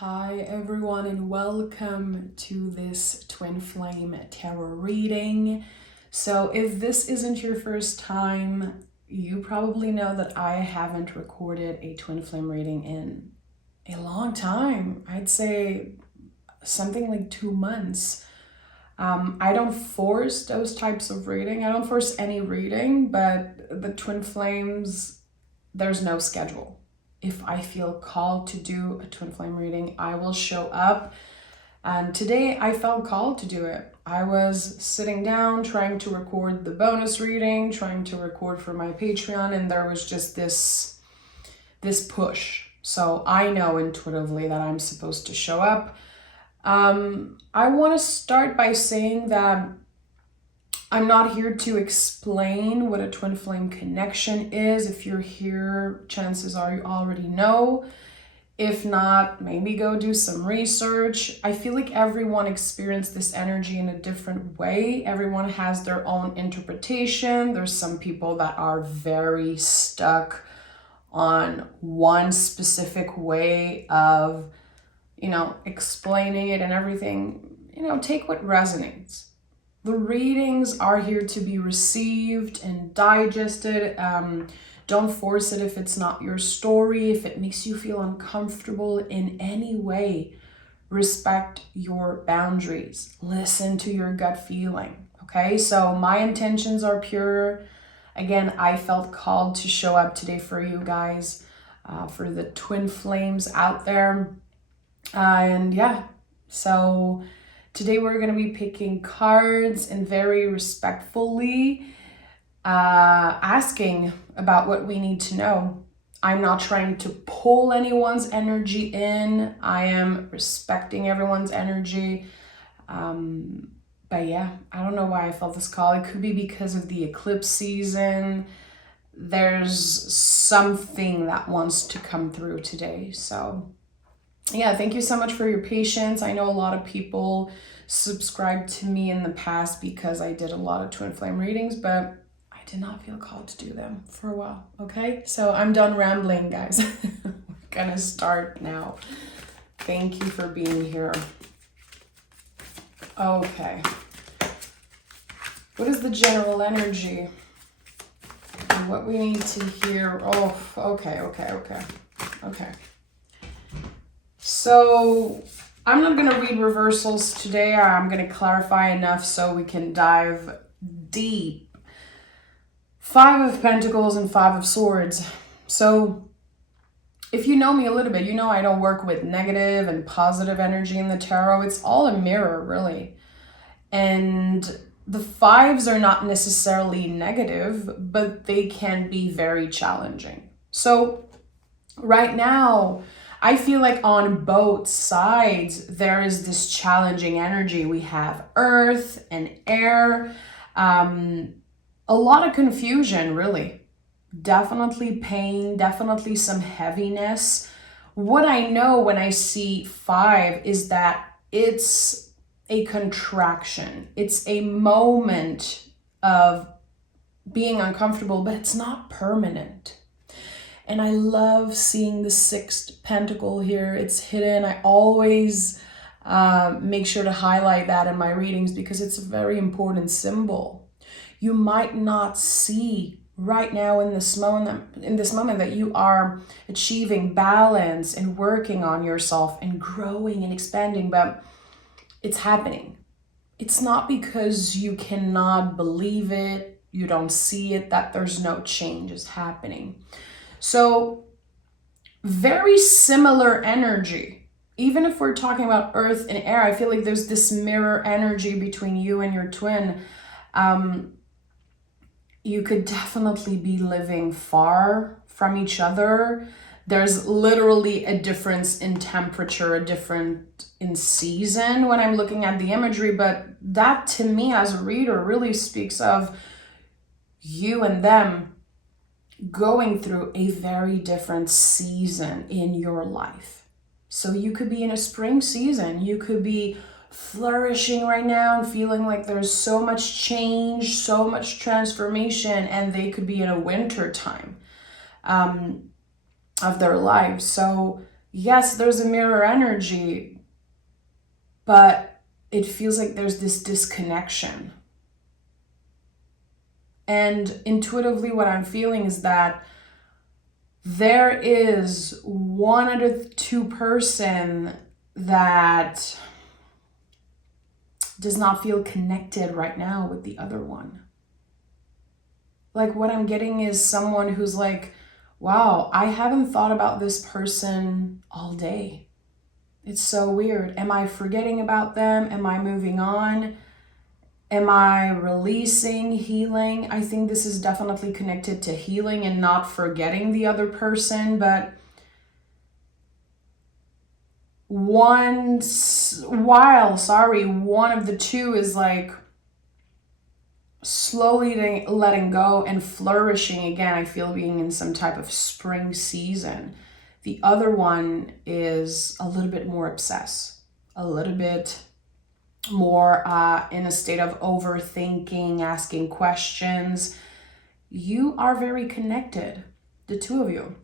Hi everyone and welcome to this Twin Flame Tarot reading. So if this isn't your first time, you probably know that I haven't recorded a Twin Flame reading in a long time. I'd say something like 2 months. I don't force those types of reading. I don't force any reading, but the Twin Flames, there's no schedule. If I feel called to do a twin flame reading, I will show up. And today I felt called to do it. I was sitting down trying to record the bonus reading, trying to record for my Patreon, and there was just this push. So I know intuitively that I'm supposed to show up. I want to start by saying that I'm not here to explain what a twin flame connection is. If you're here, chances are you already know. If not, maybe go do some research. I feel like everyone experienced this energy in a different way. Everyone has their own interpretation. There's some people that are very stuck on one specific way of, explaining it and everything. Take what resonates. The readings are here to be received and digested. Don't force it if it's not your story, if it makes you feel uncomfortable in any way. Respect your boundaries. Listen to your gut feeling, okay? So my intentions are pure. Again, I felt called to show up today for you guys, for the twin flames out there. So today we're going to be picking cards and very respectfully asking about what we need to know. I'm not trying to pull anyone's energy in. I am respecting everyone's energy. But yeah, I don't know why I felt this call. It could be because of the eclipse season. There's something that wants to come through today. So yeah, thank you so much for your patience. I know a lot of people subscribed to me in the past because I did a lot of twin flame readings, but I did not feel called to do them for a while, okay? So I'm done rambling, guys. We're gonna start now. Thank you for being here. Okay. What is the general energy? And what we need to hear? Oh, okay. So I'm not going to read reversals today. I'm going to clarify enough so we can dive deep. 5 of Pentacles and 5 of Swords. So if you know me a little bit, you know I don't work with negative and positive energy in the tarot. It's all a mirror, really. And the 5s are not necessarily negative, but they can be very challenging. So right now, I feel like on both sides, there is this challenging energy. We have earth and air, a lot of confusion, really. Definitely pain, definitely some heaviness. What I know when I see 5 is that it's a contraction. It's a moment of being uncomfortable, but it's not permanent. And I love seeing the 6th pentacle here. It's hidden. I always make sure to highlight that in my readings because it's a very important symbol. You might not see right now in this moment that you are achieving balance and working on yourself and growing and expanding, but it's happening. It's not because you cannot believe it, you don't see it, that there's no changes happening. So very similar energy. Even if we're talking about earth and air, I feel like there's this mirror energy between you and your twin. You could definitely be living far from each other. There's literally a difference in temperature, a difference in season when I'm looking at the imagery, but that to me as a reader really speaks of you and them going through a very different season in your life. So you could be in a spring season. You could be flourishing right now and feeling like there's so much change, so much transformation, and they could be in a winter time of their lives. So yes, there's a mirror energy, but it feels like there's this disconnection. And intuitively, what I'm feeling is that there is one out of two person that does not feel connected right now with the other one. Like what I'm getting is someone who's like, wow, I haven't thought about this person all day. It's so weird. Am I forgetting about them? Am I moving on? Am I releasing, healing? I think this is definitely connected to healing and not forgetting the other person, but one of the two is like slowly letting go and flourishing again. I feel being in some type of spring season. The other one is a little bit more obsessed, a little bit more in a state of overthinking, asking questions. You are very connected, the two of you.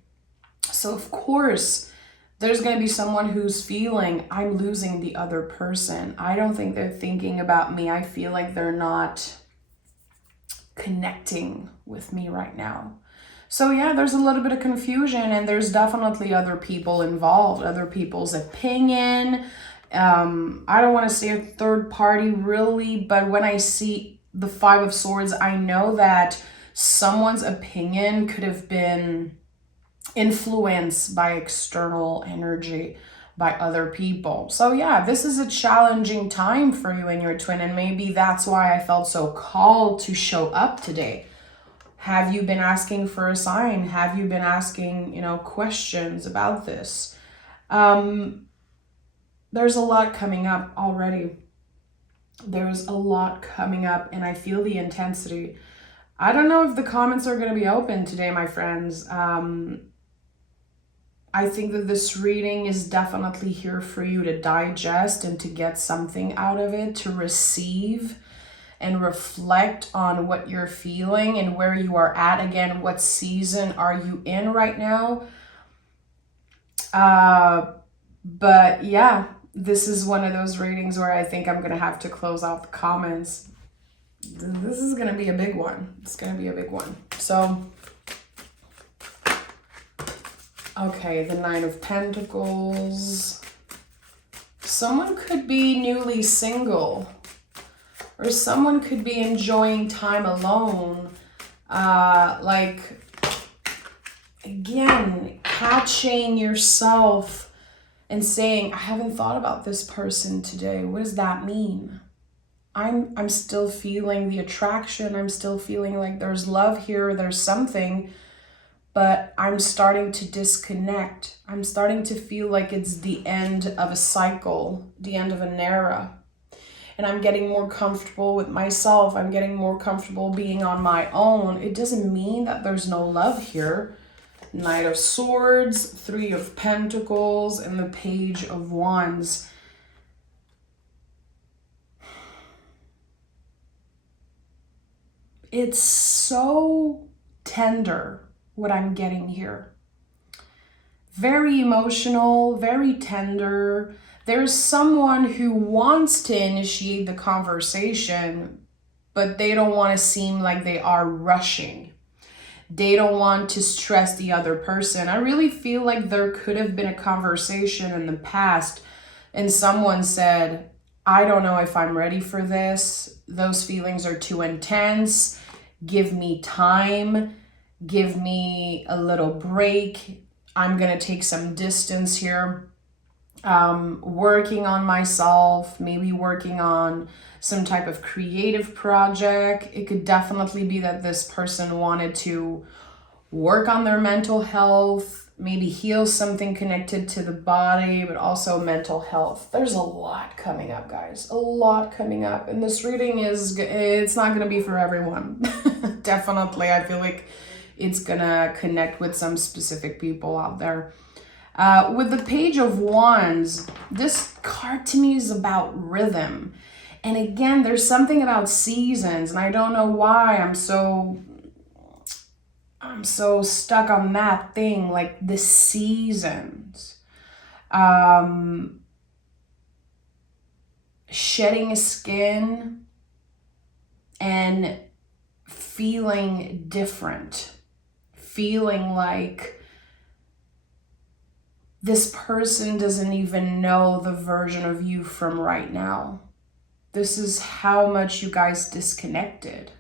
So of course, there's going to be someone who's feeling, I'm losing the other person. I don't think they're thinking about me. I feel like they're not connecting with me right now. So yeah, there's a little bit of confusion, and there's definitely other people involved, other people's opinion. I don't want to say a third party really, but when I see the Five of Swords, I know that someone's opinion could have been influenced by external energy, by other people. So yeah, this is a challenging time for you and your twin, and maybe that's why I felt so called to show up today. Have you been asking for a sign? Have you been asking, questions about this? There's a lot coming up already. There's a lot coming up, and I feel the intensity. I don't know if the comments are going to be open today, my friends. I think that this reading is definitely here for you to digest and to get something out of it, to receive and reflect on what you're feeling and where you are at. Again, what season are you in right now? But yeah, this is one of those readings where I think I'm going to have to close out the comments. This is going to be a big one. It's going to be a big one. So, okay, the Nine of Pentacles. Someone could be newly single, or someone could be enjoying time alone. Again, catching yourself and saying, I haven't thought about this person today. What does that mean? I'm still feeling the attraction. I'm still feeling like there's love here. There's something. But I'm starting to disconnect. I'm starting to feel like it's the end of a cycle, the end of an era. And I'm getting more comfortable with myself. I'm getting more comfortable being on my own. It doesn't mean that there's no love here. Knight of Swords, Three of Pentacles, and the Page of Wands. It's so tender what I'm getting here. Very emotional, very tender. There's someone who wants to initiate the conversation, but they don't want to seem like they are rushing. They don't want to stress the other person. I really feel like there could have been a conversation in the past and someone said, I don't know if I'm ready for this. Those feelings are too intense. Give me time. Give me a little break. I'm going to take some distance here. Working on myself, maybe working on some type of creative project. It could definitely be that this person wanted to work on their mental health, maybe heal something connected to the body, but also mental health. There's a lot coming up, guys. A lot coming up. And this reading it's not going to be for everyone. Definitely. I feel like it's going to connect with some specific people out there. With the Page of Wands, this card to me is about rhythm. And again, there's something about seasons, and I don't know why I'm so stuck on that thing, like the seasons. Shedding skin and feeling different, feeling like this person doesn't even know the version of you from right now. This is how much you guys disconnected.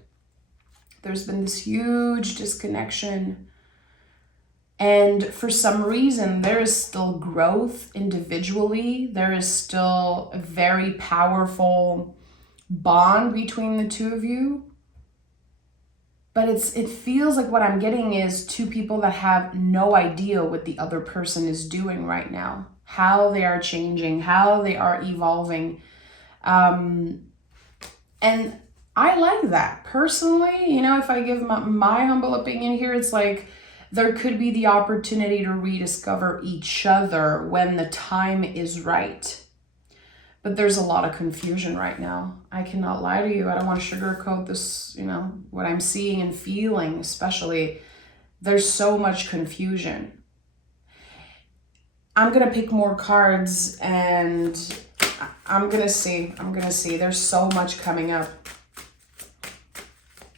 There's been this huge disconnection. And for some reason, there is still growth individually. There is still a very powerful bond between the two of you. But it feels like what I'm getting is two people that have no idea what the other person is doing right now, how they are changing, how they are evolving. And I like that. Personally, you know, if I give my humble opinion here, it's like there could be the opportunity to rediscover each other when the time is right. But there's a lot of confusion right now. I cannot lie to you. I don't want to sugarcoat this, you know, what I'm seeing and feeling, especially. There's so much confusion. I'm going to pick more cards and I'm going to see. There's so much coming up.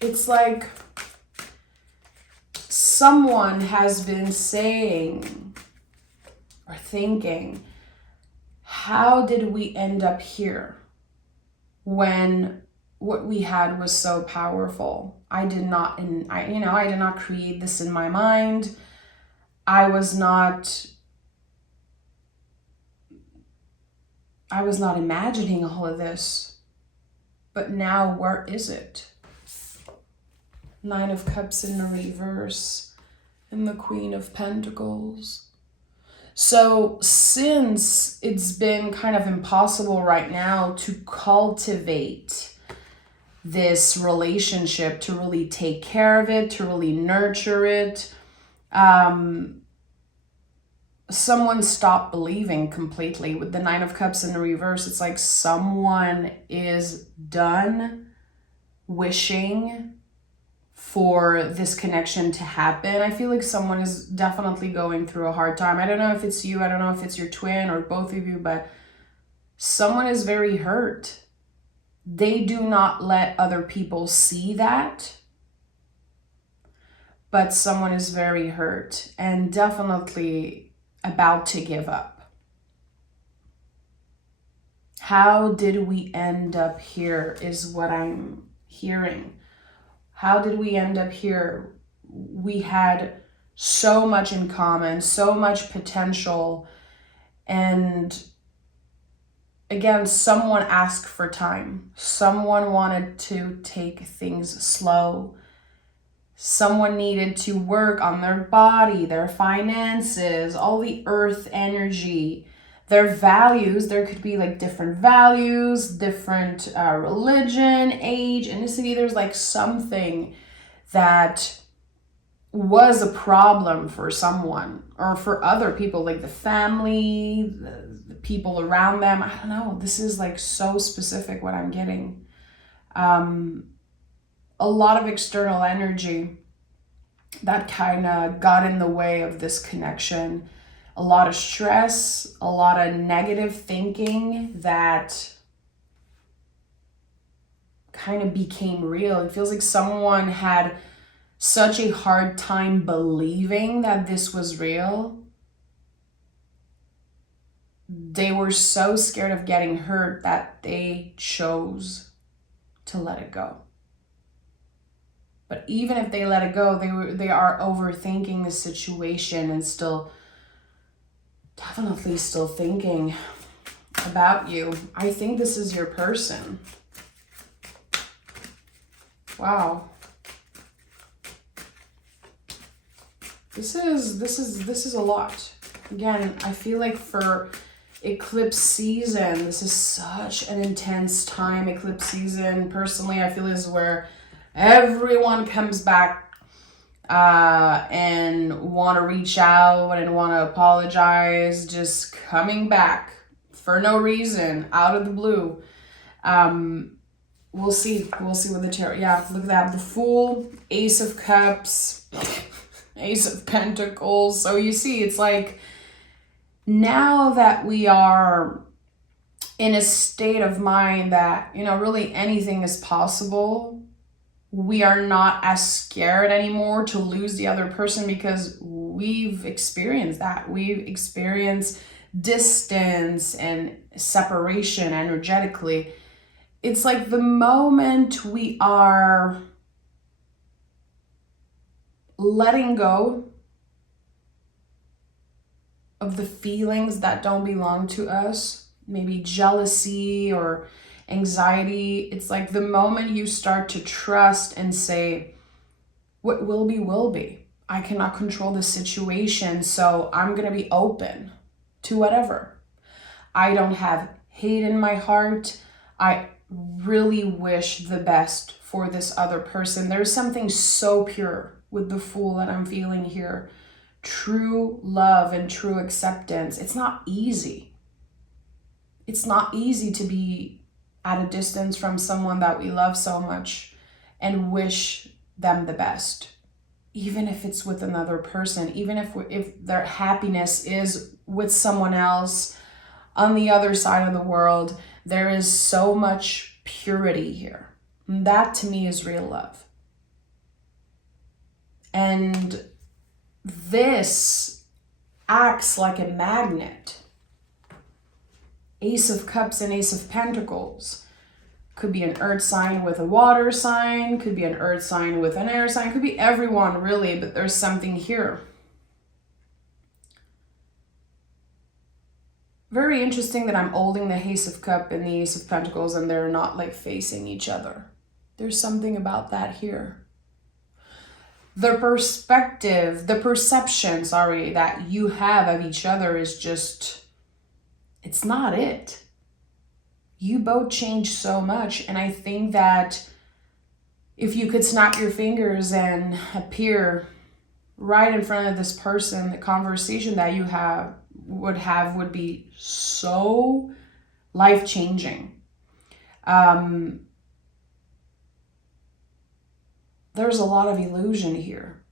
It's like someone has been saying or thinking, how did we end up here when what we had was so powerful? I did not create this in my mind. I was not imagining all of this. But now where is it? 9 of Cups in the reverse and the Queen of Pentacles. So since it's been kind of impossible right now to cultivate this relationship, to really take care of it, to really nurture it, someone stopped believing completely. With the 9 of Cups in the reverse, it's like someone is done wishing for this connection to happen. I feel like someone is definitely going through a hard time. I don't know if it's you, I don't know if it's your twin or both of you, but someone is very hurt. They do not let other people see that, but someone is very hurt and definitely about to give up. How did we end up here is what I'm hearing. How did we end up here? We had so much in common, so much potential. And again, someone asked for time. Someone wanted to take things slow. Someone needed to work on their body, their finances, all the earth energy, their values. There could be like different values, different religion, age, ethnicity. There's like something that was a problem for someone or for other people, like the family, the people around them. I don't know. This is like so specific what I'm getting. A lot of external energy that kind of got in the way of this connection. A lot of stress, a lot of negative thinking that kind of became real. It feels like someone had such a hard time believing that this was real. They were so scared of getting hurt that they chose to let it go. But even if they let it go, they are overthinking the situation and definitely still thinking about you. I think this is your person. Wow. This is a lot. Again, I feel like for eclipse season, this is such an intense time. Eclipse season, personally, I feel is where everyone comes back and want to reach out and want to apologize, just coming back for no reason, out of the blue. We'll see with the tarot. Yeah, look at that. The Fool, Ace of Cups, Ace of Pentacles. So you see, it's like now that we are in a state of mind that, really anything is possible, we are not as scared anymore to lose the other person because we've experienced that. We've experienced distance and separation energetically. It's like the moment we are letting go of the feelings that don't belong to us, maybe jealousy or anxiety, it's like the moment you start to trust and say, what will be, will be. I cannot control the situation, so I'm going to be open to whatever. I don't have hate in my heart. I really wish the best for this other person. There's something so pure with the Fool that I'm feeling here. True love and true acceptance. It's not easy. It's not easy to be at a distance from someone that we love so much and wish them the best. Even if it's with another person, even if their happiness is with someone else on the other side of the world, there is so much purity here. And that to me is real love. And this acts like a magnet. Ace of Cups and Ace of Pentacles. Could be an earth sign with a water sign, could be an earth sign with an air sign, could be everyone really, but there's something here. Very interesting that I'm holding the Ace of Cups and the Ace of Pentacles and they're not like facing each other. There's something about that here. The perception, that you have of each other is just, it's not it. You both change so much, and I think that if you could snap your fingers and appear right in front of this person, the conversation that you would be so life-changing. There's a lot of illusion here,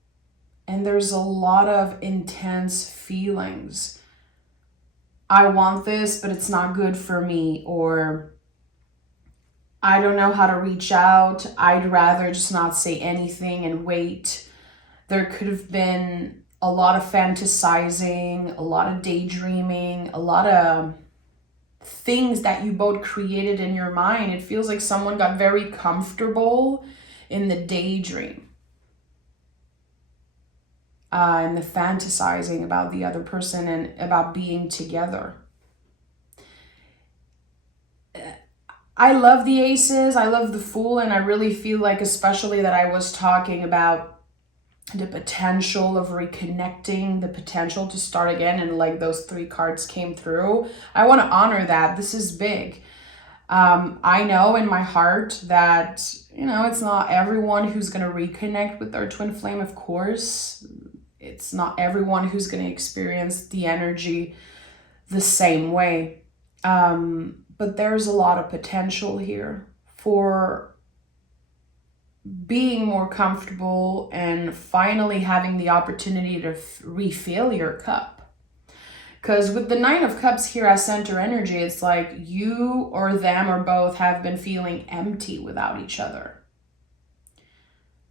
and there's a lot of intense feelings. I want this, but it's not good for me, or I don't know how to reach out. I'd rather just not say anything and wait. There could have been a lot of fantasizing, a lot of daydreaming, a lot of things that you both created in your mind. It feels like someone got very comfortable in the daydream. And the fantasizing about the other person and about being together. I love the aces, I love the Fool, and I really feel like, especially that I was talking about the potential of reconnecting, the potential to start again, and like those 3 cards came through. I want to honor that. This is big. I know in my heart that, it's not everyone who's going to reconnect with their twin flame, of course. It's not everyone who's going to experience the energy the same way. But there's a lot of potential here for being more comfortable and finally having the opportunity to refill your cup. Because with the 9 of Cups here as center energy, it's like you or them or both have been feeling empty without each other.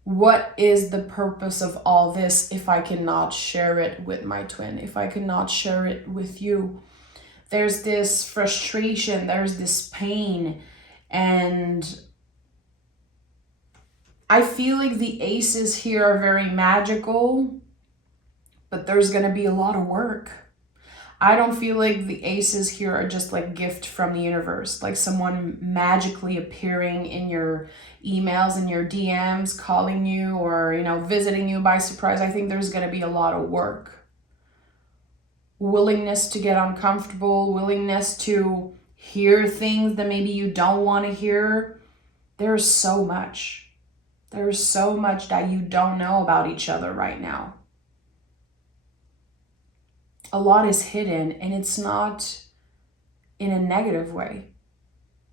What is the purpose of all this if I cannot share it with my twin, if I cannot share it with you? There's this frustration, there's this pain, and I feel like the aces here are very magical, but there's going to be a lot of work. I don't feel like the aces here are just like gift from the universe, like someone magically appearing in your emails and your DMs, calling you or, visiting you by surprise. I think there's going to be a lot of work. Willingness to get uncomfortable, willingness to hear things that maybe you don't want to hear. There's so much. There's so much that you don't know about each other right now. A lot is hidden, and it's not in a negative way.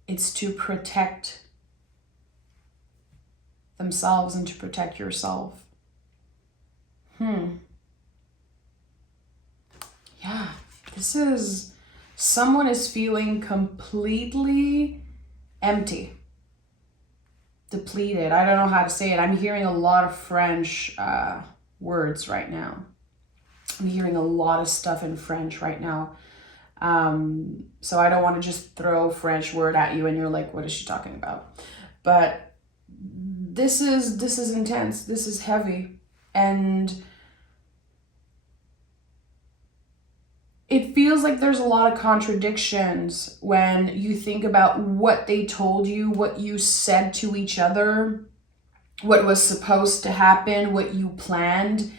It's to protect themselves and to protect yourself. Yeah, Someone is feeling completely empty, depleted. I don't know how to say it. I'm hearing a lot of French words right now. I'm hearing a lot of stuff in French right now. So I don't want to just throw French word at you and you're like, what is she talking about? But this is intense. This is heavy. And it feels like there's a lot of contradictions when you think about what they told you, what you said to each other, what was supposed to happen, what you planned,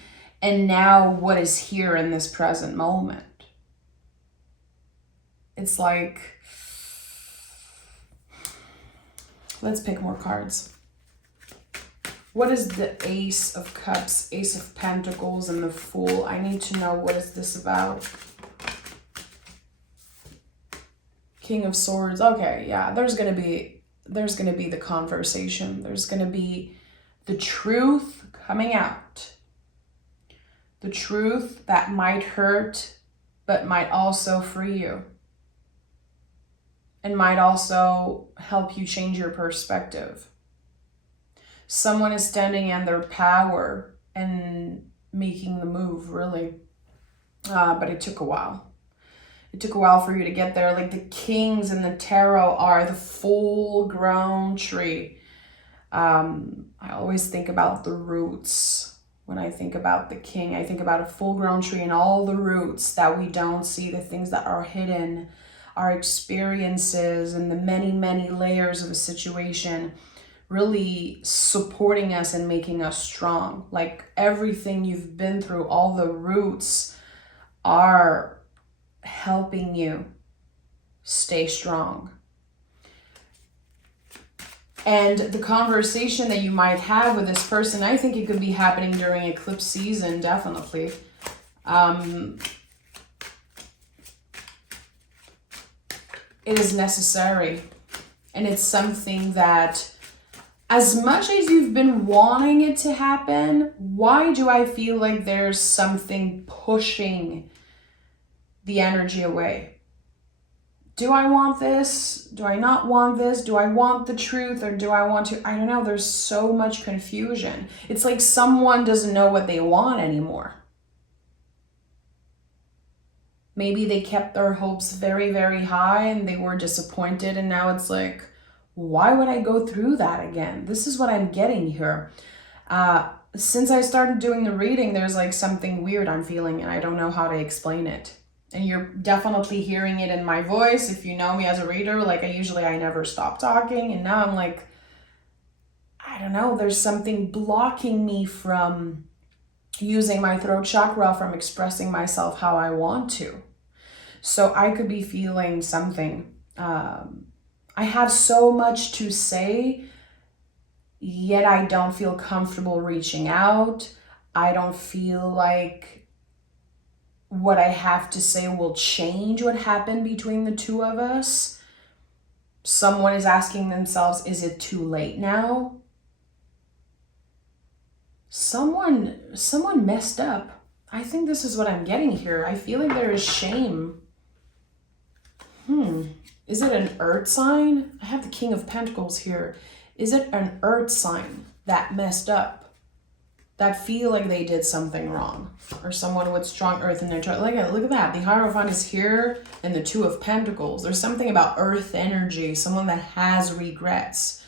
and now what is here in this present moment. It's like, let's pick more cards. What is the Ace of Cups, Ace of Pentacles, and the Fool? I need to know, what is this about? King of Swords. Okay, yeah, there's gonna be the conversation. There's gonna be the truth coming out. The truth that might hurt, but might also free you. And might also help you change your perspective. Someone is standing in their power and making the move, really. But it took a while. It took a while for you to get there. Like the kings in the tarot are the full-grown tree. I always think about the roots. When I think about the king, I think about a full-grown tree and all the roots that we don't see, the things that are hidden, our experiences and the many, many layers of a situation really supporting us and making us strong. Like everything you've been through, all the roots are helping you stay strong. And the conversation that you might have with this person, I think it could be happening during eclipse season, definitely. It is necessary. And it's something that, as much as you've been wanting it to happen, why do I feel like there's something pushing the energy away? Do I want this? Do I not want this? Do I want the truth, or do I want to? I don't know. There's so much confusion. It's like someone doesn't know what they want anymore. Maybe they kept their hopes very, very high and they were disappointed, and now it's like, why would I go through that again? This is what I'm getting here. Since I started doing the reading, there's like something weird I'm feeling and I don't know how to explain it. And you're definitely hearing it in my voice. If you know me as a reader, like I never stop talking. And now I'm like, I don't know, there's something blocking me from using my throat chakra, from expressing myself how I want to. So I could be feeling something. I have so much to say, yet I don't feel comfortable reaching out. I don't feel like what I have to say will change what happened between the two of us. Someone is asking themselves, is it too late now? Someone messed up. I think this is what I'm getting here. I feel like there is shame. Is it an earth sign? I have the King of Pentacles here. Is it an earth sign that messed up? That feel like they did something wrong? Or someone with strong earth in their chart? Look at that. The Hierophant is here and the Two of Pentacles. There's something about earth energy. Someone that has regrets.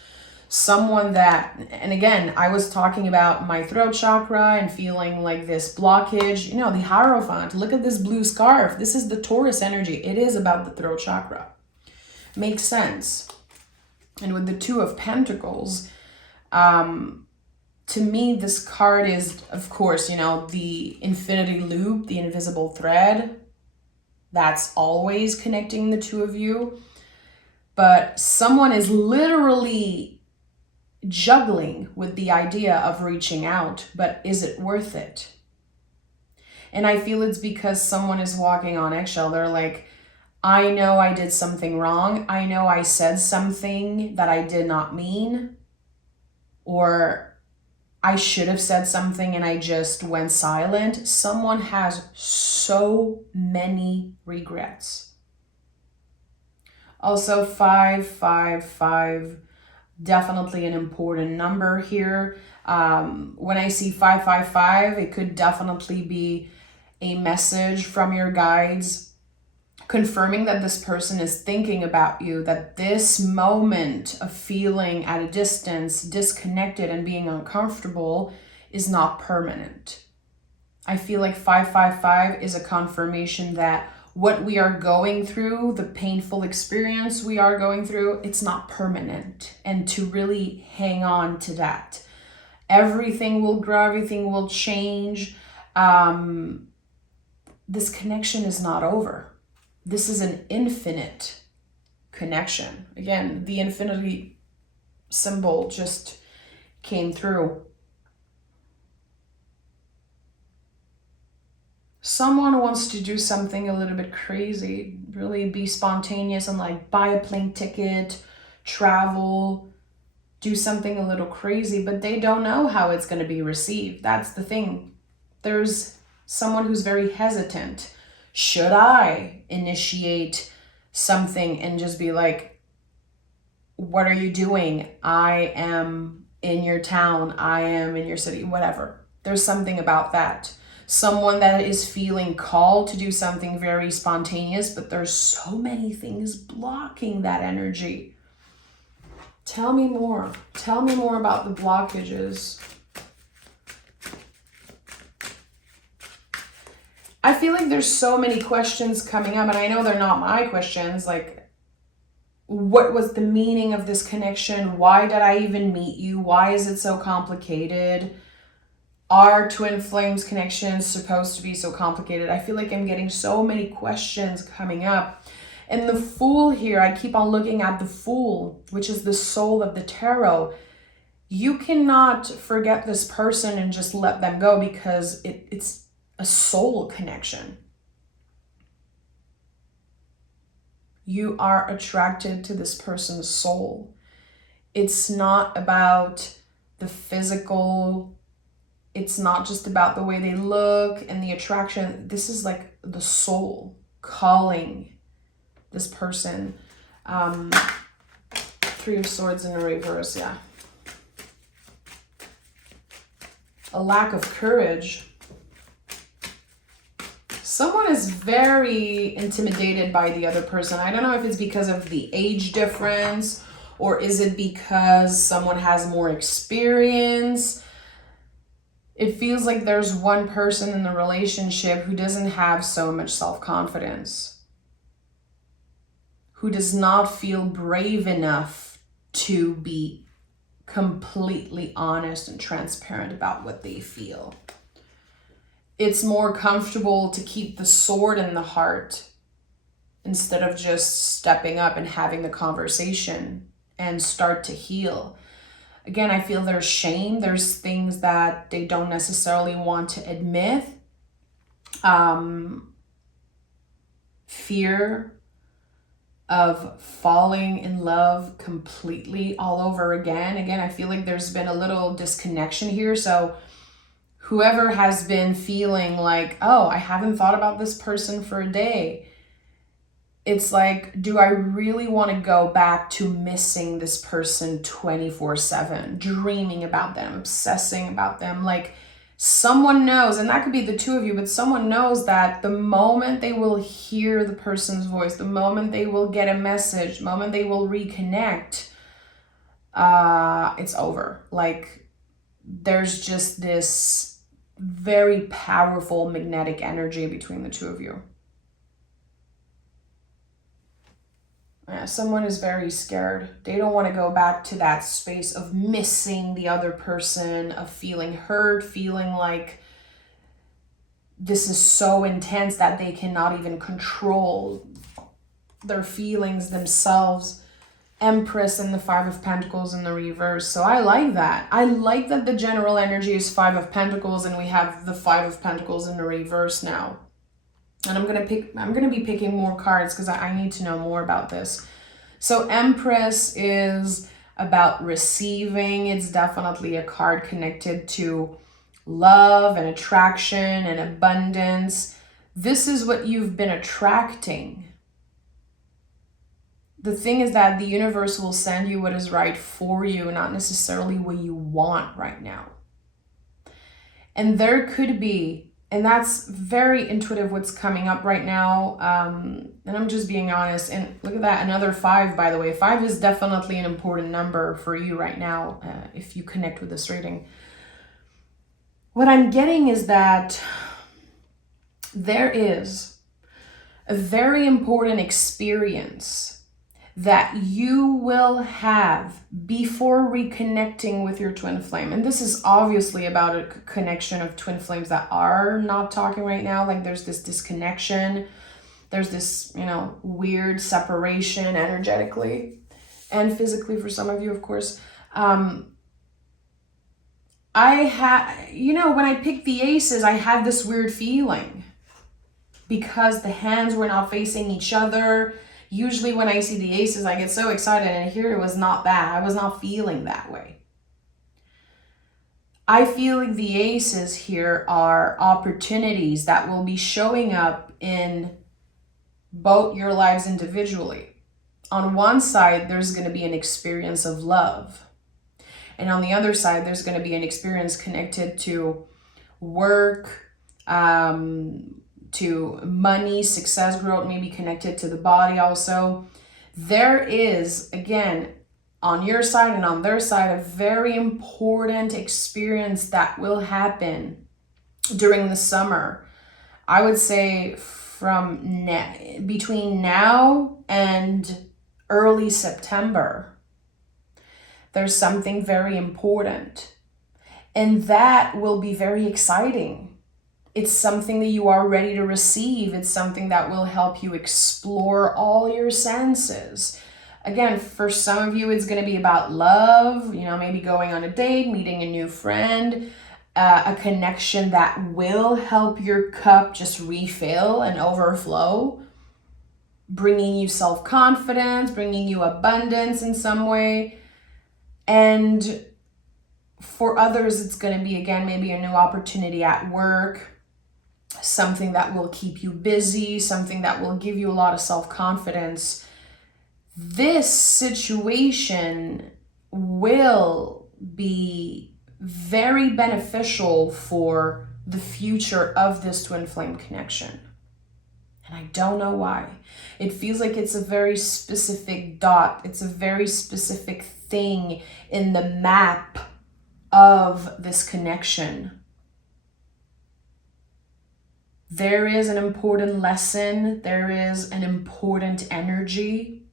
Someone that, and again, I was talking about my throat chakra and feeling like this blockage. You know, the Hierophant, look at this blue scarf. This is the Taurus energy. It is about the throat chakra. Makes sense. And with the Two of Pentacles, to me, this card is, of course, you know, the infinity loop, the invisible thread. That's always connecting the two of you. But someone is literally juggling with the idea of reaching out, but is it worth it? And I feel it's because someone is walking on eggshell. They're like, I know I did something wrong. I know I said something that I did not mean. Or I should have said something and I just went silent. Someone has so many regrets. Also, 555, definitely an important number here. When I see 555, it could definitely be a message from your guides confirming that this person is thinking about you, that this moment of feeling at a distance, disconnected and being uncomfortable is not permanent. I feel like 555 is a confirmation that what we are going through, the painful experience we are going through, it's not permanent, and to really hang on to that. Everything will grow, everything will change. This connection is not over. This is an infinite connection. Again, the infinity symbol just came through. Someone wants to do something a little bit crazy, really be spontaneous and like buy a plane ticket, travel, do something a little crazy, but they don't know how it's going to be received. That's the thing. There's someone who's very hesitant. Should I initiate something and just be like, what are you doing? I am in your town. I am in your city, whatever. There's something about that. Someone that is feeling called to do something very spontaneous, but there's so many things blocking that energy. Tell me more. Tell me more about the blockages. I feel like there's so many questions coming up, and I know they're not my questions. Like, what was the meaning of this connection? Why did I even meet you? Why is it so complicated? Are twin flames connections supposed to be so complicated? I feel like I'm getting so many questions coming up. And the Fool here, I keep on looking at the Fool, which is the soul of the tarot. You cannot forget this person and just let them go, because it's a soul connection. You are attracted to this person's soul. It's not about the physical. It's not just about the way they look and the attraction. This is like the soul calling this person. Three of Swords in the reverse, yeah. A lack of courage. Someone is very intimidated by the other person. I don't know if it's because of the age difference, or is it because someone has more experience. It feels like there's one person in the relationship who doesn't have so much self-confidence, who does not feel brave enough to be completely honest and transparent about what they feel. It's more comfortable to keep the sword in the heart instead of just stepping up and having the conversation and start to heal. Again, I feel there's shame. There's things that they don't necessarily want to admit. Fear of falling in love completely all over again. Again, I feel like there's been a little disconnection here. So whoever has been feeling like, oh, I haven't thought about this person for a day. It's like, do I really want to go back to missing this person 24/7, dreaming about them, obsessing about them? Like, someone knows, and that could be the two of you, but someone knows that the moment they will hear the person's voice, the moment they will get a message, the moment they will reconnect, it's over. Like, there's just this very powerful magnetic energy between the two of you. Yeah, someone is very scared. They don't want to go back to that space of missing the other person, of feeling hurt, feeling like this is so intense that they cannot even control their feelings themselves. Empress and the Five of Pentacles in the reverse. So I like that. I like that the general energy is Five of Pentacles and we have the Five of Pentacles in the reverse now. And I'm going to be picking more cards because I need to know more about this. So Empress is about receiving. It's definitely a card connected to love and attraction and abundance. This is what you've been attracting. The thing is that the universe will send you what is right for you, not necessarily what you want right now. And there could be, and that's very intuitive what's coming up right now. And I'm just being honest. And look at that, another 5, by the way. 5 is definitely an important number for you right now if you connect with this reading. What I'm getting is that there is a very important experience that you will have before reconnecting with your twin flame. And this is obviously about a connection of twin flames that are not talking right now. Like there's this disconnection. There's this, weird separation energetically and physically for some of you, of course. When I picked the aces, I had this weird feeling because the hands were not facing each other. Usually when I see the aces, I get so excited, and here it was not that. I was not feeling that way. I feel like the aces here are opportunities that will be showing up in both your lives individually. On one side, there's going to be an experience of love. And on the other side, there's going to be an experience connected to work, to money, success, growth, maybe connected to the body also. There is, again, on your side and on their side, a very important experience that will happen during the summer. I would say from between now and early September, there's something very important. And that will be very exciting. It's something that you are ready to receive. It's something that will help you explore all your senses. Again, for some of you, it's going to be about love, maybe going on a date, meeting a new friend, a connection that will help your cup just refill and overflow, bringing you self-confidence, bringing you abundance in some way. And for others, it's going to be, again, maybe a new opportunity at work, something that will keep you busy, something that will give you a lot of self-confidence. This situation will be very beneficial for the future of this twin flame connection. And I don't know why. It feels like it's a very specific dot. It's a very specific thing in the map of this connection. There is an important lesson. There is an important energy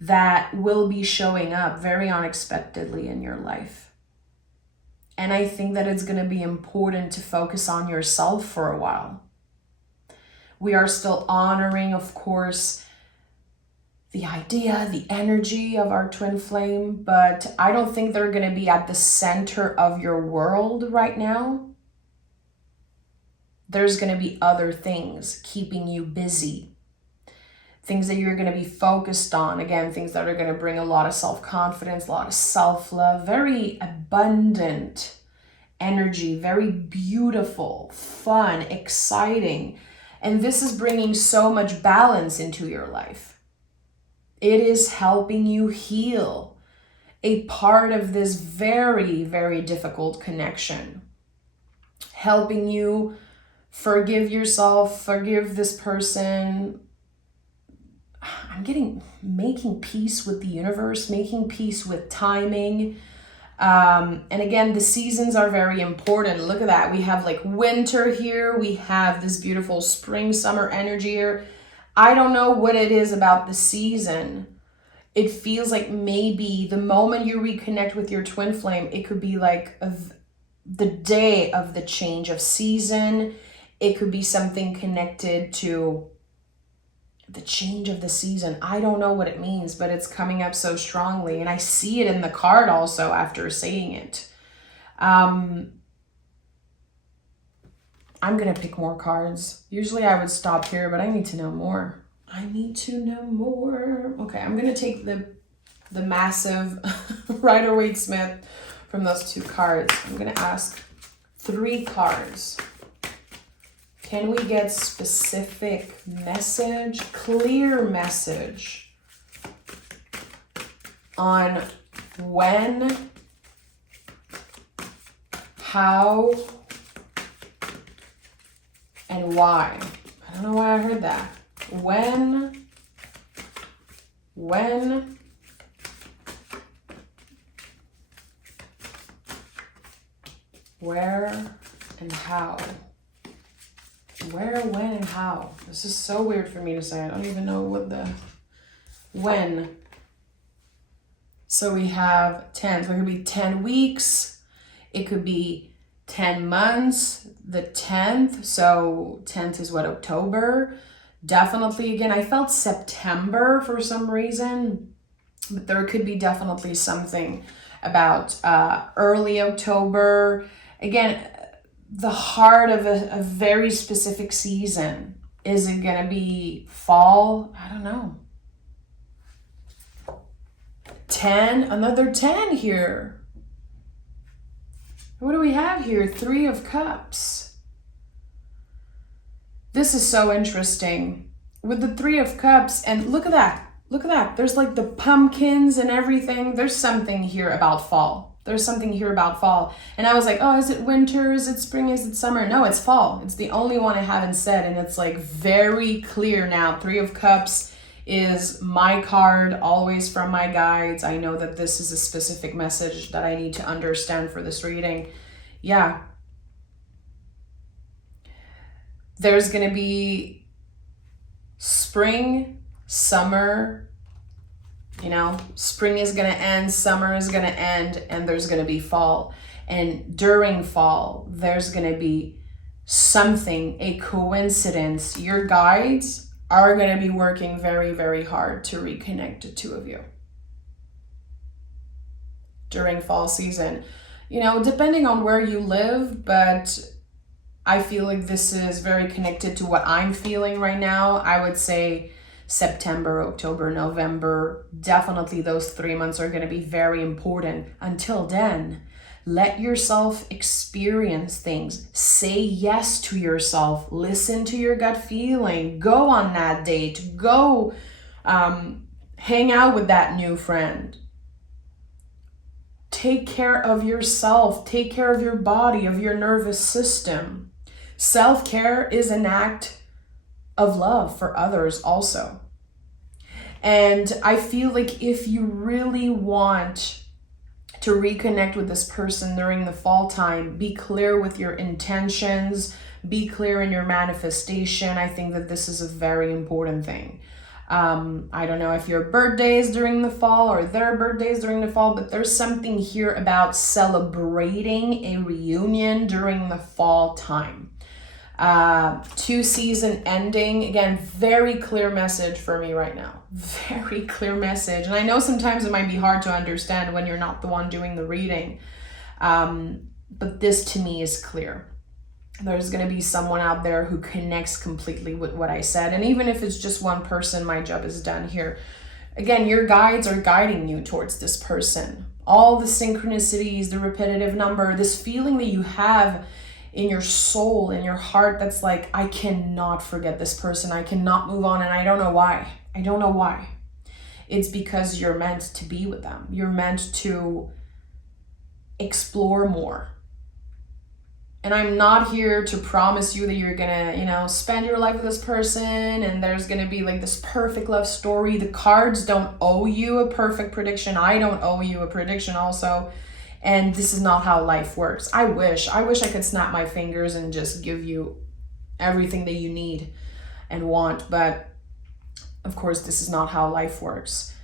that will be showing up very unexpectedly in your life. And I think that it's going to be important to focus on yourself for a while. We are still honoring, of course, the idea, the energy of our twin flame, but I don't think they're going to be at the center of your world right now. There's going to be other things keeping you busy, things that you're going to be focused on. Again, things that are going to bring a lot of self-confidence, a lot of self-love, very abundant energy, very beautiful, fun, exciting. And this is bringing so much balance into your life. It is helping you heal a part of this very, very difficult connection, helping you forgive yourself, forgive this person. I'm getting making peace with the universe, making peace with timing. And again, the seasons are very important. Look at that. We have like winter here. We have this beautiful spring, summer energy here. I don't know what it is about the season. It feels like maybe the moment you reconnect with your twin flame, it could be like the day of the change of season. It could be something connected to the change of the season. I don't know what it means, but it's coming up so strongly. And I see it in the card also after saying it. I'm going to pick more cards. Usually I would stop here, but I need to know more. I need to know more. Okay, I'm going to take the the massive Rider-Waite-Smith from those 2 cards. I'm going to ask 3 cards. Can we get specific message, clear message on when, how, and why? I don't know why I heard that. When, where, and how. Where, when, and how. This is so weird for me to say. I don't even know what the when. So we have 10. So it could be 10 weeks. It could be 10 months. The 10th. So 10th is what, October? Definitely, again, I felt September for some reason. But there could be definitely something about early October. Again, the heart of a very specific season. Is it going to be fall? I don't know. 10, another 10 here. What do we have here? 3 of Cups. This is so interesting. With the 3 of Cups, and look at that. Look at that. There's like the pumpkins and everything. There's something here about fall. There's something here about fall. And I was like, oh, is it winter? Is it spring? Is it summer? No, it's fall. It's the only one I haven't said. And it's like very clear now. 3 of Cups is my card, always from my guides. I know that this is a specific message that I need to understand for this reading. Yeah. There's going to be spring, summer, spring is going to end, summer is going to end, and there's going to be fall. And during fall, there's going to be something, a coincidence. Your guides are going to be working very, very hard to reconnect the 2 of you during fall season. Depending on where you live, but I feel like this is very connected to what I'm feeling right now. I would say September, October, November, definitely those 3 months are going to be very important. Until then, let yourself experience things. Say yes to yourself. Listen to your gut feeling. Go on that date. Go hang out with that new friend. Take care of yourself. Take care of your body, of your nervous system. Self-care is an act of love for others also. And I feel like if you really want to reconnect with this person during the fall time, be clear with your intentions, be clear in your manifestation. I think that this is a very important thing. I don't know if your birthday is during the fall or their birthdays during the fall, but there's something here about celebrating a reunion during the fall time. 2 season ending. Again, very clear message for me right now. Very clear message. And I know sometimes it might be hard to understand when you're not the one doing the reading. But this to me is clear. There's going to be someone out there who connects completely with what I said. And even if it's just one person, my job is done here. Again, your guides are guiding you towards this person. All the synchronicities, the repetitive number, this feeling that you have in your soul, in your heart, that's like, I cannot forget this person. I cannot move on. And I don't know why. I don't know why. It's because you're meant to be with them. You're meant to explore more. And I'm not here to promise you that you're gonna, spend your life with this person and there's gonna be like this perfect love story. The cards don't owe you a perfect prediction. I don't owe you a prediction also. And this is not how life works. I wish I could snap my fingers and just give you everything that you need and want. But of course, this is not how life works.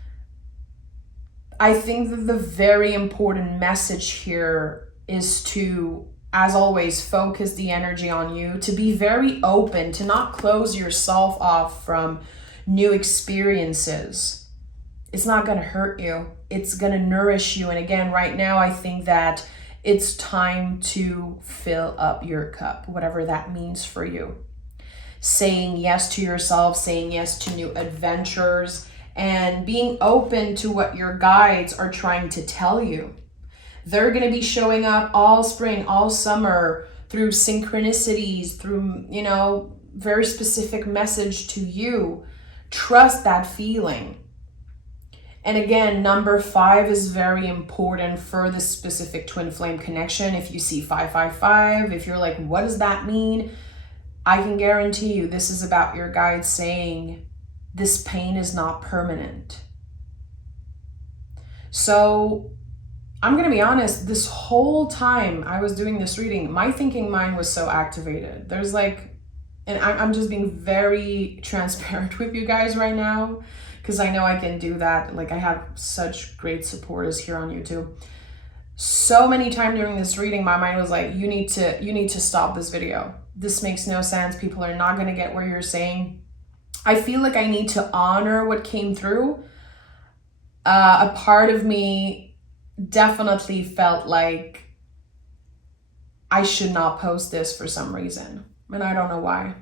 I think that the very important message here is to, as always, focus the energy on you, to be very open, to not close yourself off from new experiences. It's not going to hurt you. It's going to nourish you. And again, right now, I think that it's time to fill up your cup, whatever that means for you. Saying yes to yourself, saying yes to new adventures, and being open to what your guides are trying to tell you. They're going to be showing up all spring, all summer, through synchronicities, through, you know, very specific message to you. Trust that feeling. And again, number 5 is very important for this specific twin flame connection. If you see 555, if you're like, what does that mean? I can guarantee you this is about your guides saying, this pain is not permanent. So I'm going to be honest, this whole time I was doing this reading, my thinking mind was so activated. There's like, and I'm just being very transparent with you guys right now, because I know I can do that. Like, I have such great supporters here on YouTube. So many times during this reading, my mind was like, you need to stop this video. This makes no sense. People are not going to get what you're saying. I feel like I need to honor what came through. A part of me definitely felt like I should not post this for some reason. And I don't know why.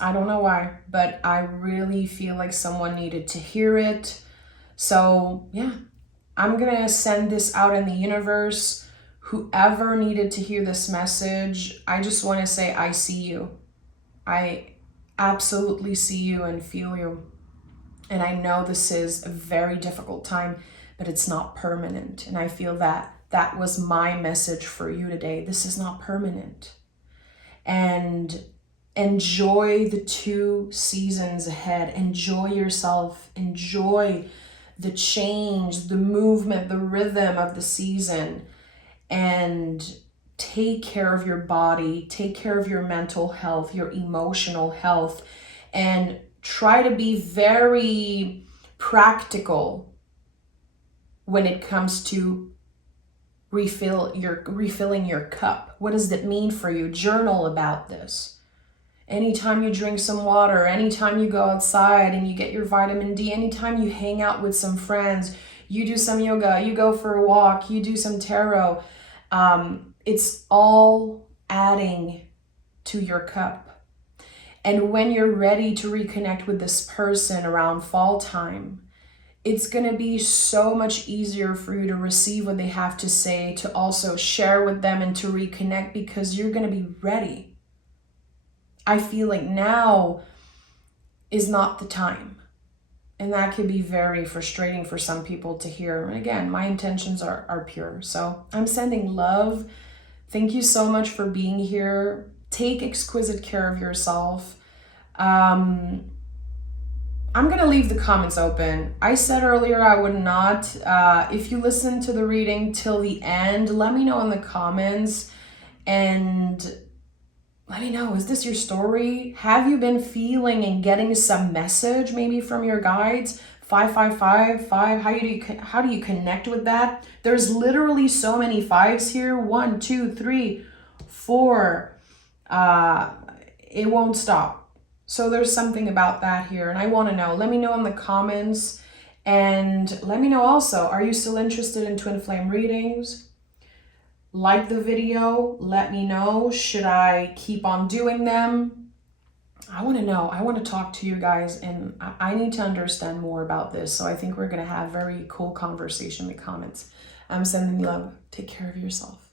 I don't know why, but I really feel like someone needed to hear it. So yeah, I'm gonna send this out in the universe. Whoever needed to hear this message, I just want to say I see you. I absolutely see you and feel you. And I know this is a very difficult time, but it's not permanent. And I feel that that was my message for you today. This is not permanent. And enjoy the 2 seasons ahead. Enjoy yourself. Enjoy the change, the movement, the rhythm of the season. And take care of your body. Take care of your mental health, your emotional health. And try to be very practical when it comes to refilling your cup. What does that mean for you? Journal about this. Anytime you drink some water, anytime you go outside and you get your vitamin D, anytime you hang out with some friends, you do some yoga, you go for a walk, you do some tarot, it's all adding to your cup. And when you're ready to reconnect with this person around fall time, it's going to be so much easier for you to receive what they have to say, to also share with them and to reconnect, because you're going to be ready. I feel like now is not the time. And that could be very frustrating for some people to hear. And again, my intentions are pure. So I'm sending love. Thank you so much for being here. Take exquisite care of yourself. I'm going to leave the comments open. I said earlier I would not. If you listen to the reading till the end, let me know in the comments and let me know, is this your story? Have you been feeling and getting some message maybe from your guides? 555, how do you connect with that? There's literally so many 5s here. 1, 2, 3, 4. It won't stop. So there's something about that here, and I want to know. Let me know in the comments, and let me know also, are you still interested in twin flame readings? Like the video, let me know. Should I keep on doing them? I want to know. I want to talk to you guys, and I need to understand more about this. So I think we're going to have very cool conversation in the comments. I'm sending love. Take care of yourself.